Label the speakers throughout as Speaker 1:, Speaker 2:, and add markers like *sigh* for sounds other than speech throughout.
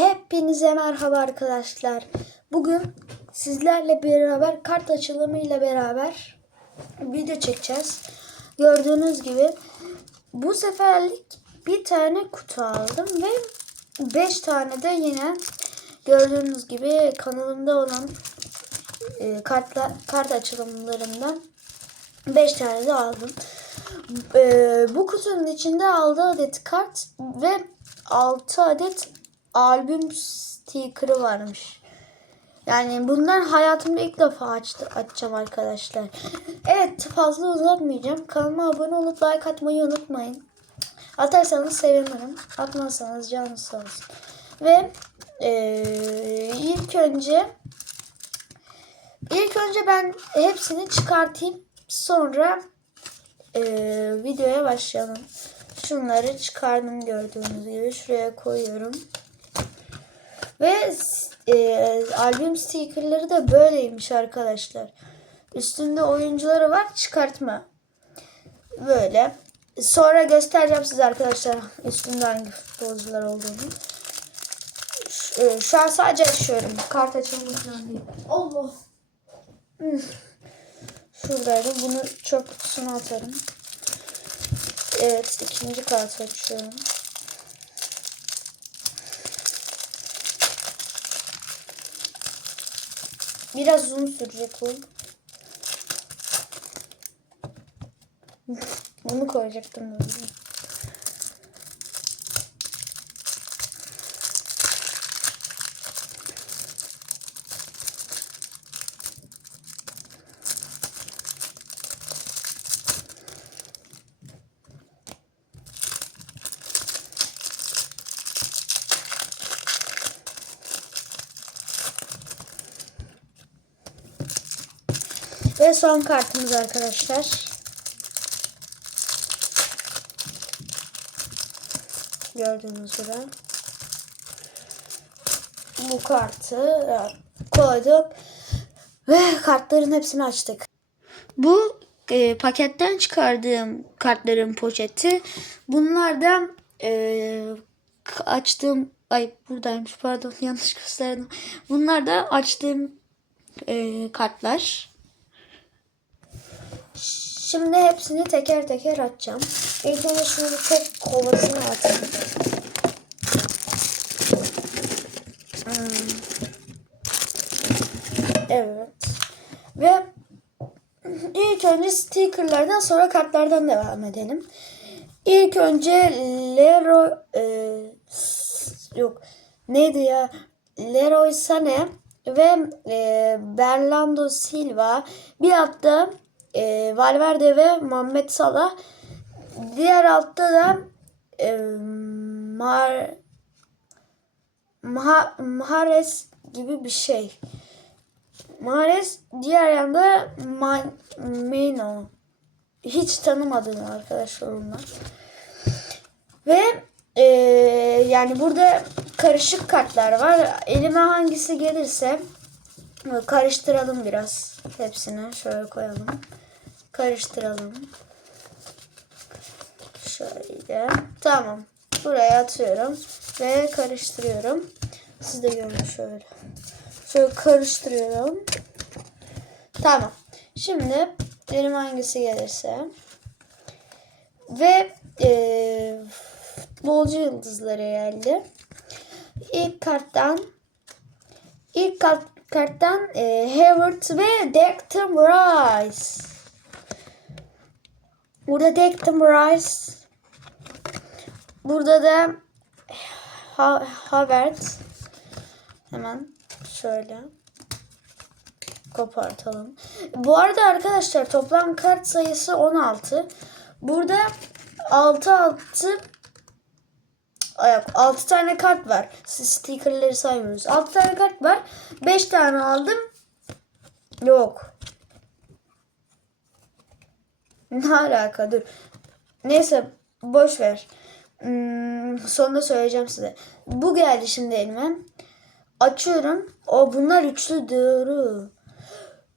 Speaker 1: Hepinize merhaba arkadaşlar. Bugün sizlerle beraber kart açılımıyla beraber video çekeceğiz. Gördüğünüz gibi bu seferlik bir tane kutu aldım ve 5 tane de yine gördüğünüz gibi kanalımda olan e, kartla, kart açılımlarından 5 tane de aldım. Ee, bu kutunun içinde 6 adet kart ve 6 adet albüm sticker'ı varmış. Yani bundan hayatımda ilk defa açtı, açacağım arkadaşlar. Evet fazla uzatmayacağım. Kanalıma abone olup like atmayı unutmayın. Atarsanız sevinirim. Atmazsanız canınız sağ olsun. Ve ee, ilk önce ilk önce ben hepsini çıkartayım. Sonra e, videoya başlayalım. Şunları çıkardım gördüğünüz gibi. Şuraya koyuyorum. Ve e, albüm stickerları da böyleymiş arkadaşlar. Üstünde oyuncuları var. Çıkartma. Böyle. Sonra göstereceğim size arkadaşlar üstünde hangi futbolcular olduğunu. Şu, e, şu an sadece açıyorum. Kart açılmak falan değil. Allah. Hmm. Şuradaydı. Bunu çöp kutusuna atarım. Evet. ikinci kartı açıyorum. Biraz uzun sürecek bu. Bunu koyacaktım. da. Ve son kartımız arkadaşlar. Gördüğünüz gibi. Bu kartı e, koyduk. Ve kartların hepsini açtık. Bu e, paketten çıkardığım kartların poşeti. Bunlar da e, açtığım ay buradaymış pardon *laughs* yanlış gösterdim. Bunlar da açtığım e, kartlar. Şimdi hepsini teker teker açacağım. İlk önce şunu bir tek kovasına atayım. Hmm. Evet. Ve ilk önce stickerlardan sonra kartlardan devam edelim. İlk önce Leroy e, yok neydi ya Leroy Sané ve e, Bernardo Silva bir hafta e, Valverde ve Muhammed Salah diğer altta da e, Mar Maha, Mahrez gibi bir şey. Mahrez diğer yanda Man, Meno. Hiç tanımadığım arkadaşlar onlar. Ve e, yani burada karışık kartlar var. Elime hangisi gelirse karıştıralım biraz. Hepsini şöyle koyalım. Karıştıralım. Şöyle. Tamam. Buraya atıyorum. Ve karıştırıyorum. Siz de görün şöyle. Şöyle karıştırıyorum. Tamam. Şimdi benim hangisi gelirse. Ve eee futbolcu yıldızları geldi. İlk karttan ilk kart, karttan e, Havertz ve Declan Rice. Burada Declan Rice. Burada da ha Havertz. Hemen şöyle kopartalım. Bu arada arkadaşlar toplam kart sayısı 16. Burada 6 6 Ayak 6 tane kart var. Stickerleri saymıyoruz. 6 tane kart var. 5 tane aldım. Yok. Ne alaka dur. Neyse boş ver. Hmm, sonunda söyleyeceğim size. Bu geldi şimdi elime. Açıyorum. O bunlar üçlü doğru.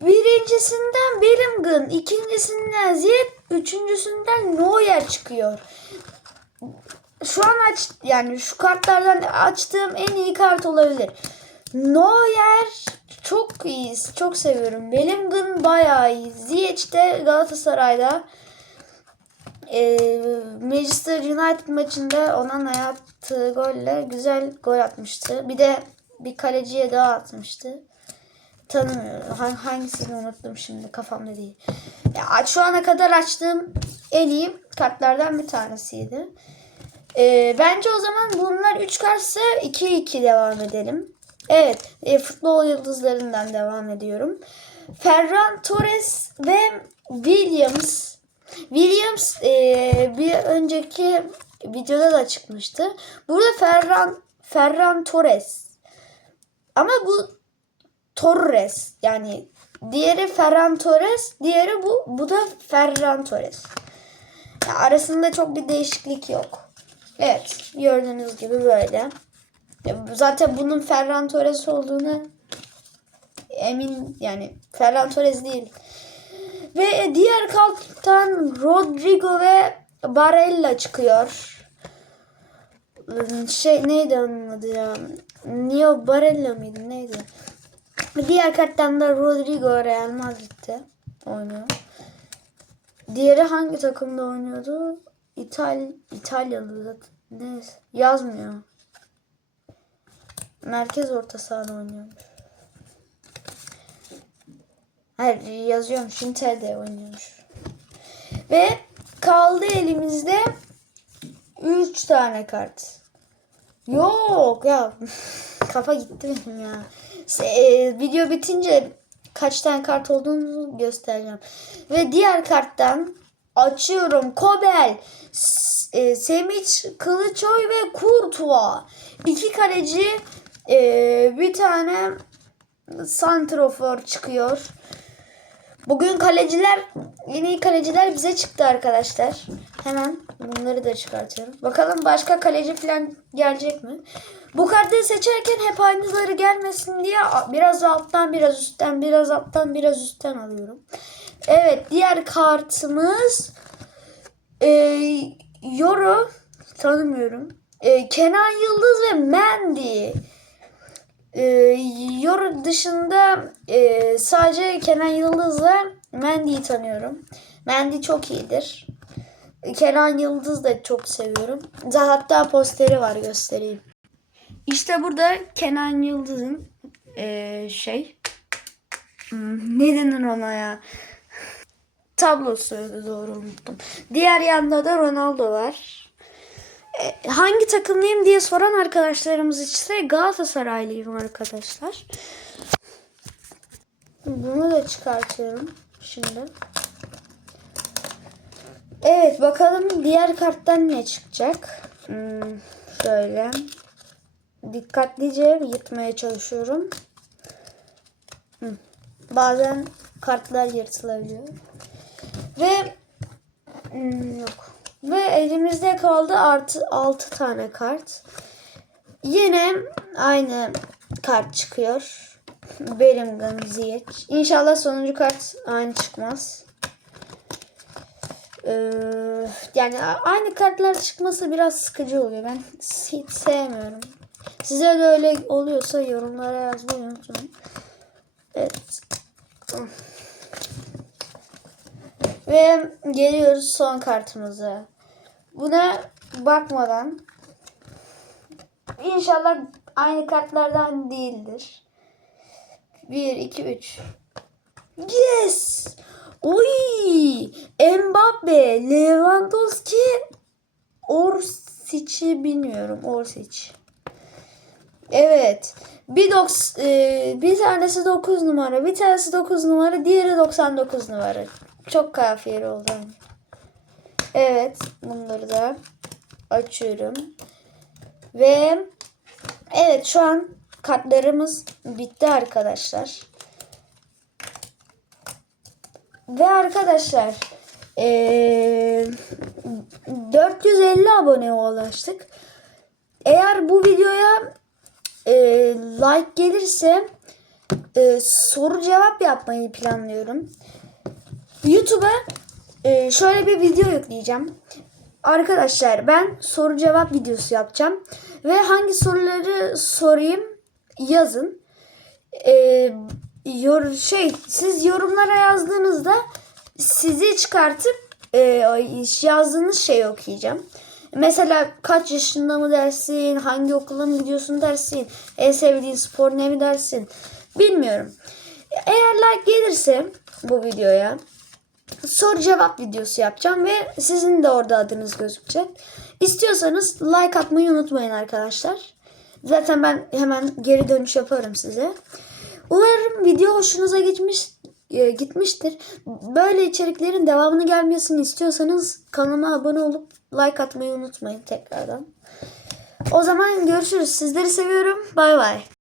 Speaker 1: Birincisinden Bellingham, ikincisinden Ziyech, üçüncüsünden Neuer çıkıyor. Şu an aç yani şu kartlardan açtığım en iyi kart olabilir. Neuer çok iyi. Çok seviyorum. Bellingham bayağı iyi. Ziyech Galatasaray'da e, Manchester United maçında Onana attığı golle güzel gol atmıştı. Bir de bir kaleciye daha atmıştı. Tanımıyorum. Han- Hangisini unuttum şimdi kafamda değil. Ya, şu ana kadar açtığım en iyi kartlardan bir tanesiydi. E, bence o zaman bunlar 3 kartsa 2-2 devam edelim. Evet, e, futbol yıldızlarından devam ediyorum. Ferran Torres ve Williams. Williams e, bir önceki videoda da çıkmıştı. Burada Ferran Ferran Torres. Ama bu Torres yani diğeri Ferran Torres, diğeri bu bu da Ferran Torres. Ya arasında çok bir değişiklik yok. Evet, gördüğünüz gibi böyle. Ya Zaten bunun Ferran Torres olduğunu emin yani Ferran Torres değil. Ve diğer kalpten Rodrigo ve Barella çıkıyor. Şey neydi onun adı ya? Neo Barella mıydı neydi? Diğer karttan da Rodrigo Real Madrid'de oynuyor. Diğeri hangi takımda oynuyordu? İtal İtalyalı zaten. Neyse yazmıyor. Merkez orta sahada oynuyormuş. Hayır yazıyormuş. Inter'de oynuyormuş. Ve kaldı elimizde 3 tane kart. Yok ya. *laughs* Kafa gitti benim ya. E, video bitince kaç tane kart olduğunu göstereceğim. Ve diğer karttan açıyorum. Kobel, e, Semic, Kılıçoy ve Kurtuğa. İki kaleci, e, bir tane santrofor çıkıyor. Bugün kaleciler, yeni kaleciler bize çıktı arkadaşlar. Hemen bunları da çıkartıyorum. Bakalım başka kaleci falan gelecek mi? Bu kartları seçerken hep aynıları gelmesin diye biraz alttan biraz üstten biraz alttan biraz üstten alıyorum. Evet diğer kartımız e, Yoro tanımıyorum. E, Kenan Yıldız ve Mendy. E, Yoro dışında e, sadece Kenan Yıldız'la Mendy'yi tanıyorum. Mendy çok iyidir. Kenan Yıldız da çok seviyorum. Hatta posteri var göstereyim. İşte burada Kenan Yıldız'ın e, şey hmm, ne denir ona ya tablosuydu doğru unuttum. Diğer yanda da Ronaldo var. E, hangi takımlıyım diye soran arkadaşlarımız ise Galatasaraylıyım arkadaşlar. Bunu da çıkartıyorum şimdi. Evet bakalım diğer karttan ne çıkacak. Hmm, şöyle. Dikkatlice yırtmaya çalışıyorum. Hı. Bazen kartlar yırtılabiliyor. Ve hmm, yok. Ve elimizde kaldı artı 6 tane kart. Yine aynı kart çıkıyor. Bellingham Ziyech. İnşallah sonuncu kart aynı çıkmaz. Ee, yani aynı kartlar çıkması biraz sıkıcı oluyor. Ben hiç sevmiyorum. Size de öyle oluyorsa yorumlara yazmayı unutmayın. Evet. Ve geliyoruz son kartımıza. Buna bakmadan İnşallah aynı kartlardan değildir. 1, 2, 3. Yes! Oy! Mbappe, Lewandowski, Orsic'i bilmiyorum. Orsic. Evet. Bir, doks, e, bir tanesi 9 numara, bir tanesi 9 numara, diğeri 99 numara. Çok kafiyeli oldu. Evet. Bunları da açıyorum. Ve evet şu an kartlarımız bitti arkadaşlar. Ve arkadaşlar eee 450 aboneye ulaştık. Eğer bu videoya eee, like gelirse eee, soru cevap yapmayı planlıyorum. YouTube'a eee, şöyle bir video yükleyeceğim. arkadaşlar ben soru cevap videosu yapacağım. Ve hangi soruları sorayım yazın. Ee, yor, şey siz yorumlara yazdığınızda sizi çıkartıp e, yazdığınız şeyi okuyacağım. Mesela kaç yaşında mı dersin, hangi okula mı gidiyorsun dersin, en sevdiğin spor ne mi dersin bilmiyorum. Eğer like gelirse bu videoya soru cevap videosu yapacağım ve sizin de orada adınız gözükecek. İstiyorsanız like atmayı unutmayın arkadaşlar. Zaten ben hemen geri dönüş yaparım size. Umarım video hoşunuza gitmiş e, gitmiştir. Böyle içeriklerin devamını gelmesini istiyorsanız kanalıma abone olup like atmayı unutmayın tekrardan. O zaman görüşürüz. Sizleri seviyorum. Bay bay.